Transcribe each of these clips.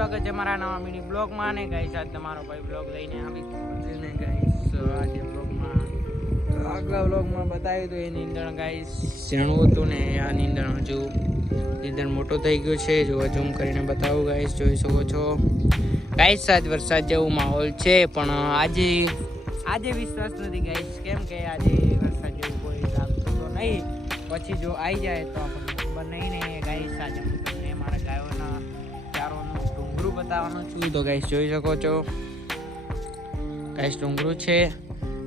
સ્વાગત છે મારા નવા મિની બ્લોગમાં. ને ગાઈસ આજ તમારો ભાઈ બ્લોગ લઈને આવી ગયો ને ગાઈસ. આજે બ્લોગમાં આગલા બ્લોગમાં બતાવ્યું હતું એ નીંદણ ગાઈસ જાણવું હતું ને આ નીંદણ હજુ નીંદણ મોટો થઈ ગયો છે. જો ઝૂમ કરીને બતાવું ગાઈસ, જોઈ શકો છો ગાઈસ. આજ વરસાદ જેવો માહોલ છે પણ આજે વિશ્વાસ નથી ગાઈસ, કેમ કે આજે વરસાદ જેવું કોઈ લાગતું તો નહીં. પછી જો આવી જાય તો આપણને ખબર નહીં ને ગાઈસ. આજે હું તમને મારા ગાયોના ચારોનું ડુંગરું બતાવવાનું છું. તો ગાઈસ જોઈ શકો છો ગાઈસ ડુંગરું છે.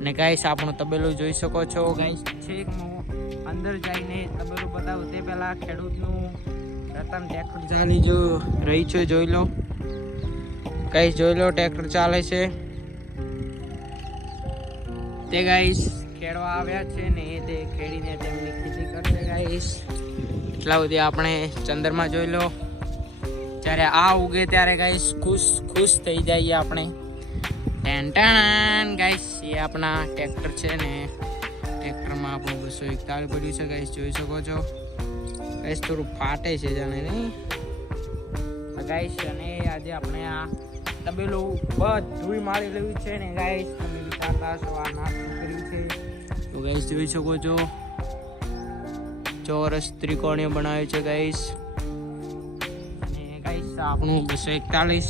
ને ગાઈસ આપણું તબેલું જોઈ શકો છો ગાઈસ. છેક હું અંદર જઈને તબેલું બતાવું તે પહેલાં ખેડૂતનું પ્રથમ ટ્રેક્ટર ચાલી જો રહી છે, જોઈ લો ગાઈસ. જોઈ લો ટ્રેક્ટર ચાલે છે તે ગાઈસ ખેડવા આવ્યા છે ને એ તે ખેડીને તેમની ખેતી કરશે ગાઈસ. એટલા સુધી આપણે ચંદ્રમાં જોઈ લો, જ્યારે આ ઉગે ત્યારે ગાઈસ ખુશ થઈ જઈએ આપણે. ટેન ગાઈસ એ આપણા ટ્રેક્ટર છે ને ટ્રેક્ટરમાં આપણું 241 પડ્યું છે ગાઈસ, જોઈ શકો છો ગાઈસ. થોડું ફાટે છે જાણે નહીં ગાઈસ. અને આજે આપણે આ તબેલું બધું મારી લેવું છે ને ગાઈસ. તમે વિચારતા છો આ નાસ્તું કર્યું છે તો ગાઈસ જોઈ શકો છો ચોરસ ત્રિકોણીય બનાવ્યું છે ગાઈસ. અને ગાઈસ આપણું 241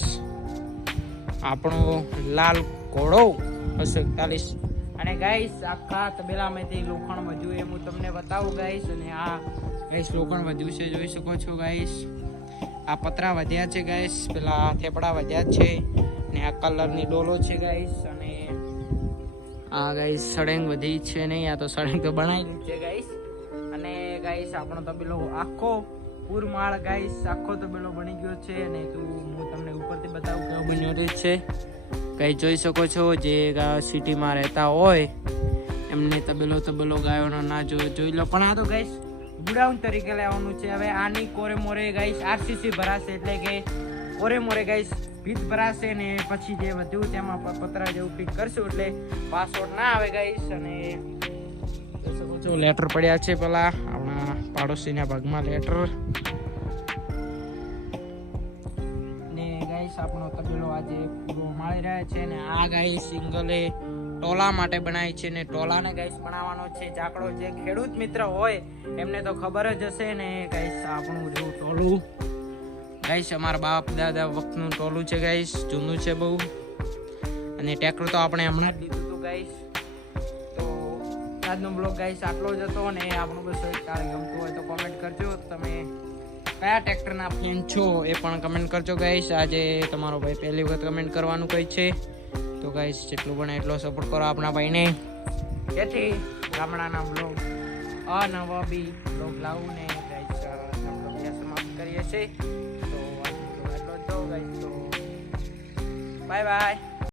આપણો લાલ ઘોડો 241. અને ગાઈસ આખા તબેલામાંથી લોખંડ વધ્યું એ હું તમને બતાવું ગાઈસ. અને આ ગાઈસ લોખંડ વધ્યું છે, જોઈ શકો છો ગાઈસ. આ પતરા વધ્યા છે ગાઈસ, પેલા થેપડા વધ્યા છે ને આ કલરની ડોલો છે ગાઈસ. અને આ ગાઈસ સળંગ વધી છે નહીં, આ તો સળંગ તો બનાવી છે ગાઈસ. અને ગાઈસ આપણો તબેલો આખો પૂરમાળ ગાઈસ આખો તબેલો બની ગયો છે. અને હું તમને ઉપરથી બતાવું કેવો બન્યો છે ગાઈસ. જોઈ શકો છો જે સિટીમાં રહેતા હોય એમને તબેલો ગાયોનો ના જોઈ લો. પણ આ તો ગાઈસ ગુડાઉન તરીકે લેવાનું છે. હવે આની કોરે મોરે ગાઈસ આરસીસી ભરાશે, એટલે કે કોરે મોરે ગાઈસ ભીત ભરાશે ને પછી જે વધ્યું તેમાં પતરા જેવું ફિટ કરશું એટલે પાસવર્ડ ના આવે ગાઈસ. અને જોઈ શકો છો લેટર પડ્યા છે પેલા આપણા પાડોશીના ભાગમાં લેટર. ને ગાઈસ આપણો તબેલો આજે પૂરો માળી રહ્યા છે. ને આ ગાઈસ સિંગલે ટોલા માટે બનાવી છે ને ટોલાને ગાઈસ બનાવવાનો છે જાકડો. જે ખેડૂત મિત્ર હોય એમને તો ખબર જ હશે ને ગાઈસ. આપણું જેવું ટોલું ગાઈસ અમારા બાપ દાદા વખતનું ટોલું છે ગાઈસ, જૂનું છે બહુ. અને ટ્રેક્ટર તો આપણે હમણાં જ લીધું હતું ગાઈસ. તો આજનો બ્લોગ ગાઈસ આટલો જ હતો. અને આપણું 241 ગમતું હોય તો કોમેન્ટ કરજો. તમે કયા ટ્રેક્ટરના ફેન છો એ પણ કમેન્ટ કરજો ગાઈસ. આજે તમારો ભાઈ પહેલી વખત કમેન્ટ કરવાનું કહે છે તો ગાઈસ જેટલું બને એટલો સપોર્ટ કરો આપણા ભાઈને, જેથી ગામડાના બ્લોગ અનવા બી બ્લોગ લાવું ને ગાઈસ સમાપ્ત કરીએ છીએ. તો એટલો જ ગાઈસ. તો બાય બાય.